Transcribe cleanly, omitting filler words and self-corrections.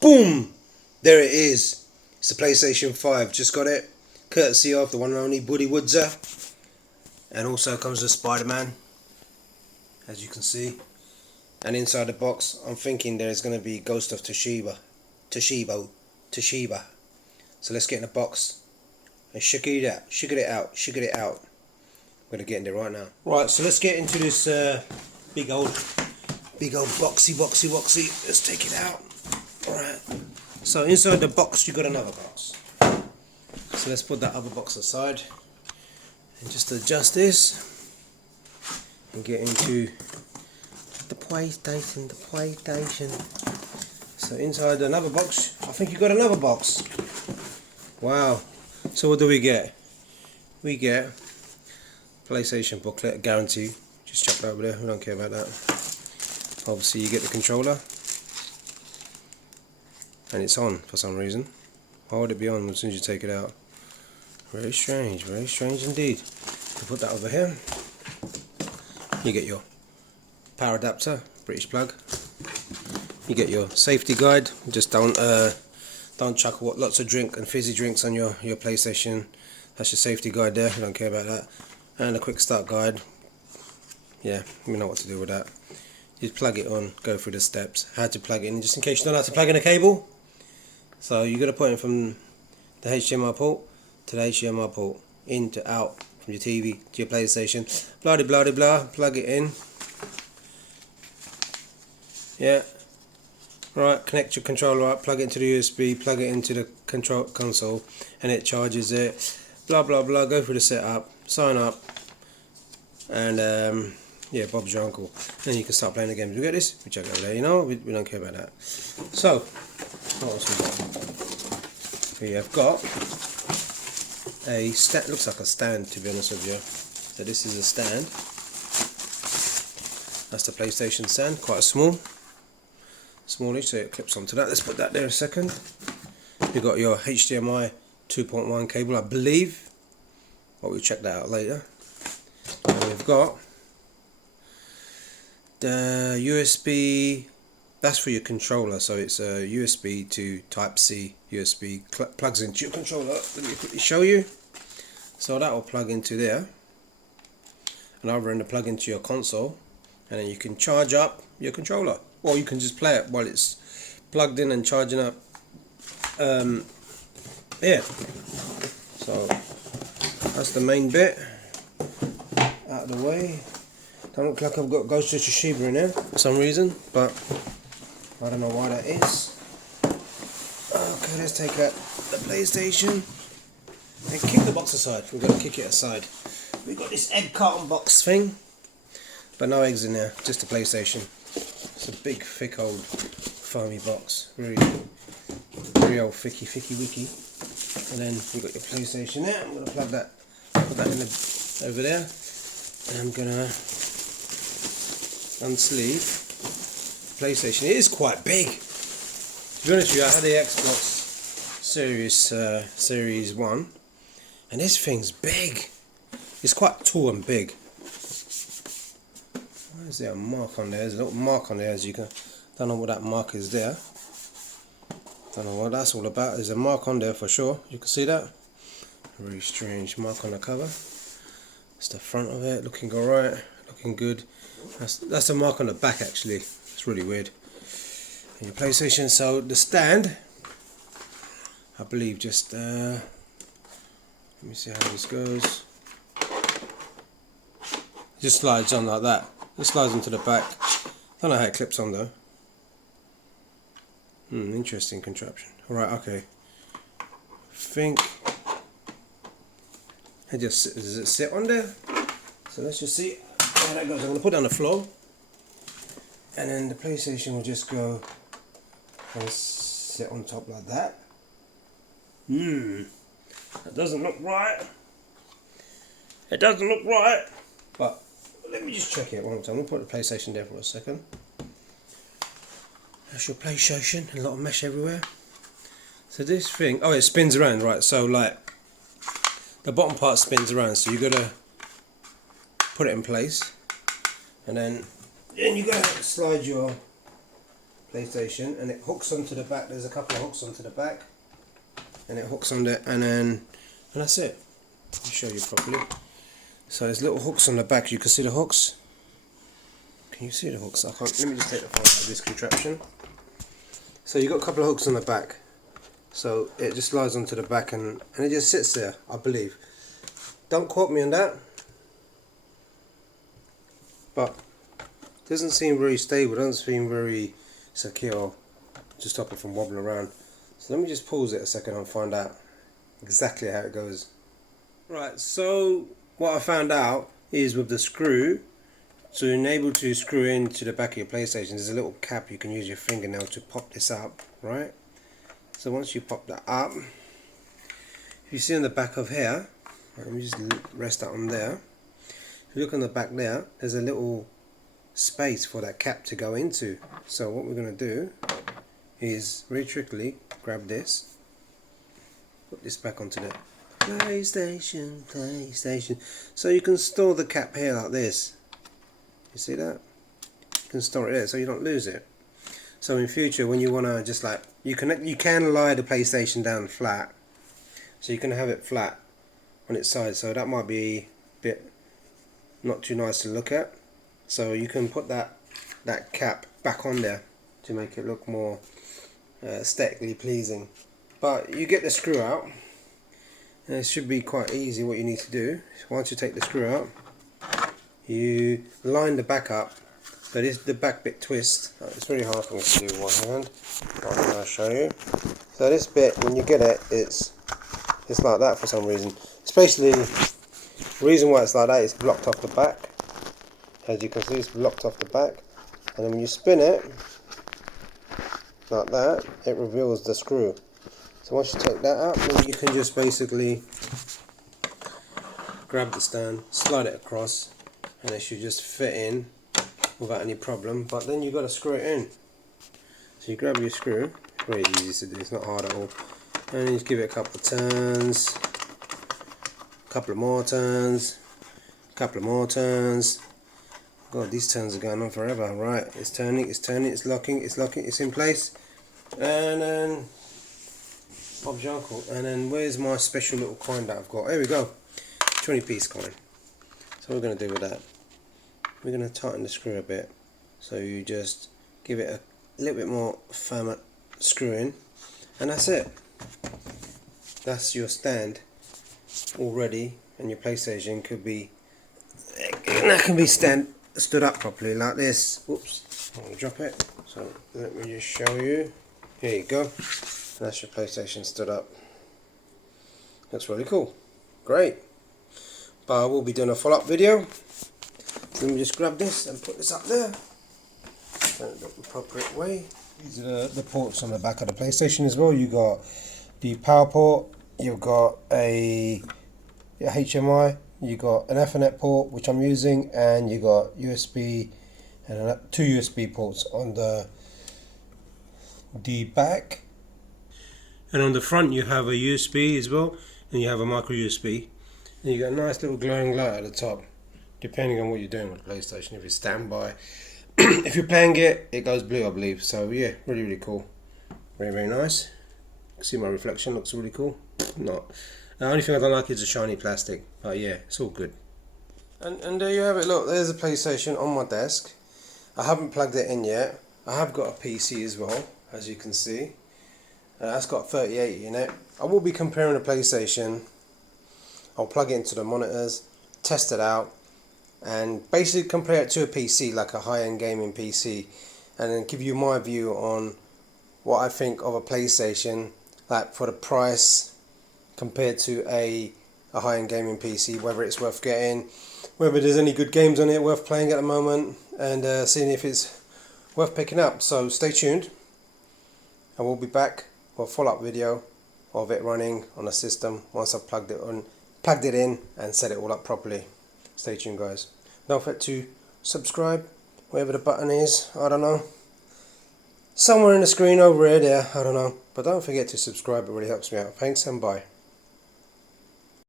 Boom! There it is. It's the PlayStation 5. Just got it. Courtesy of the one and only Woody Woodser. And also comes with Spider-Man, as you can see. And inside the box, I'm thinking there's going to be Ghost of Toshiba. So let's get in the box and sugar it out. I'm going to get in there right now. Right, so let's get into this big old boxy. Let's take it out. Alright. So inside the box you got another box. So let's put that other box aside and just adjust this and get into the PlayStation. So inside another box, I think you got another box. Wow. So what do we get? We get PlayStation booklet, guarantee. Just chuck that over there, we don't care about that. Obviously you get the controller. And it's on for some reason. Why would it be on as soon as you take it out? Very strange indeed. You put that over here. You get your power adapter, British plug. You get your safety guide. Just don't chuck lots of drink and fizzy drinks on your PlayStation. That's your safety guide there. We don't care about that. And a quick start guide. Yeah, you know what to do with that. You plug it on, go through the steps, how to plug it in, just in case you don't know how to plug in a cable. So you got to put it from the HDMI port to the HDMI port, in to out, from your TV to your PlayStation, blah de blah de blah, plug it in. Yeah, right, connect your controller up, plug it into the USB, plug it into the control console, and it charges it, blah blah blah, go through the setup, sign up, and yeah, Bob's your uncle. Then you can start playing the games. We get this? We check over there, you know? We don't care about that. So, what else we got? We have got a stand. Looks like a stand, to be honest with you. So this is a stand. That's the PlayStation stand. Quite smallish, so it clips onto that. Let's put that there a second. You've got your HDMI 2.1 cable, I believe. But we'll check that out later. And we've got the USB, that's for your controller, so it's a USB to Type-C USB, plugs into your controller. Let me quickly show you. So that will plug into there, and other end to plug into your console, and then you can charge up your controller, or you can just play it while it's plugged in and charging up. Yeah, so that's the main bit out of the way. Don't look like I've got Ghost of Toshiba in there for some reason, but I don't know why that is. Okay, let's take out the PlayStation and kick the box aside. We've got to kick it aside. We've got this egg carton box thing, but no eggs in there, just the PlayStation. It's a big, thick, old, foamy box. Very old, thicky wicky. And then we've got your PlayStation there. I'm going to plug that, put that in over there. And I'm going to unsleeve PlayStation. It is quite big. To be honest with you, I had the Xbox Series 1, and this thing's big. It's quite tall and big. Why is there a mark on there? There's a little mark on there, as you can. Don't know what that mark is there. Don't know what that's all about. There's a mark on there for sure. You can see that. Very strange mark on the cover. It's the front of it, looking alright, looking good. That's a mark on the back actually. It's really weird. And your PlayStation. So the stand, I believe, just let me see how this goes. It just slides on like that. It slides into the back. Don't know how it clips on though. Interesting contraption. Alright, okay. Think it just, does it sit on there? So let's just see how that goes. I'm going to put it on the floor, and then the PlayStation will just go and sit on top like that. That doesn't look right. It doesn't look right. But let me just check it one more time. We'll put the PlayStation there for a second. That's your PlayStation, a lot of mesh everywhere. So this thing, oh, it spins around, right? So like the bottom part spins around, so you gotta put it in place, and then you gotta slide your PlayStation, and it hooks onto the back. There's a couple of hooks onto the back, and it hooks on there, and that's it. I'll show you properly. So there's little hooks on the back. You can see the hooks. Can you see the hooks? I can't. Let me just take the phone out of this contraption. So you've got a couple of hooks on the back. So it just slides onto the back, and it just sits there, I believe. Don't quote me on that. But it doesn't seem very stable, doesn't seem very secure to stop it from wobbling around. So let me just pause it a second and find out exactly how it goes. Right, so what I found out is with the screw, to enable to screw into the back of your PlayStation, there's a little cap you can use your fingernail to pop this up, right? So once you pop that up, if you see on the back of here, let me just rest that on there. If you look on the back there, there's a little space for that cap to go into. So what we're going to do is very trickily grab this, put this back onto the PlayStation. So you can store the cap here like this. You see that? You can store it there so you don't lose it. So in future, when you want to just like, you can lie the PlayStation down flat, so you can have it flat on its side. So that might be a bit not too nice to look at. So you can put that cap back on there to make it look more aesthetically pleasing. But you get the screw out, and it should be quite easy. What you need to do, once you take the screw out, you line the back up. So this the back bit twist. It's very hard for me to do with one hand. I'll show you. So this bit, when you get it, it's like that for some reason. Especially the reason why it's like that is blocked off the back. As you can see, it's blocked off the back, and then when you spin it like that, it reveals the screw. So once you take that out, then you can just basically grab the stand, slide it across, and it should just fit in without any problem. But then you've got to screw it in. So you grab your screw, it's very easy to do, it's not hard at all, and you just give it a couple of turns, a couple of more turns, a couple of more turns. God, these turns are going on forever. Right, it's turning, it's locking, it's in place, and then Bob's your uncle. And then where's my special little coin that I've got? Here we go, 20p coin. So what we're going to do with that, we're going to tighten the screw a bit. So you just give it a little bit more firmer screwing, and that's it. That's your stand already, and your PlayStation could be, that can be stood up properly like this. Oops, I'm going to drop it. So let me just show you. Here you go. That's your PlayStation stood up. That's really cool. Great. But I will be doing a follow-up video. Let me just grab this and put this up there in the appropriate way. These are the ports on the back of the PlayStation as well. You got the power port, you've got a HMI, you got an Ethernet port which I'm using, and you got USB and 2 USB ports on the back. And on the front you have a USB as well, and you have a micro USB, and you got a nice little glowing light at the top, depending on what you're doing with the PlayStation. If it's standby, if you're playing it, it goes blue, I believe. So yeah, really cool, very nice. You can see my reflection, looks really cool. Not the only thing I don't like is the shiny plastic, but yeah, it's all good. And there you have it. Look, there's a PlayStation on my desk. I haven't plugged it in yet. I have got a PC as well, as you can see. That's got 3080 in it. I will be comparing the PlayStation. I'll plug it into the monitors, test it out, and basically compare it to a PC, like a high-end gaming PC, and then give you my view on what I think of a PlayStation, like for the price compared to a high-end gaming PC, whether it's worth getting, whether there's any good games on it worth playing at the moment, and seeing if it's worth picking up. So stay tuned. I will be back with a follow-up video of it running on the system once I've plugged it in and set it all up properly. Stay tuned, guys. Don't forget to subscribe, wherever the button is, I don't know, somewhere in the screen over here, there, I don't know, but don't forget to subscribe, it really helps me out. Thanks and bye.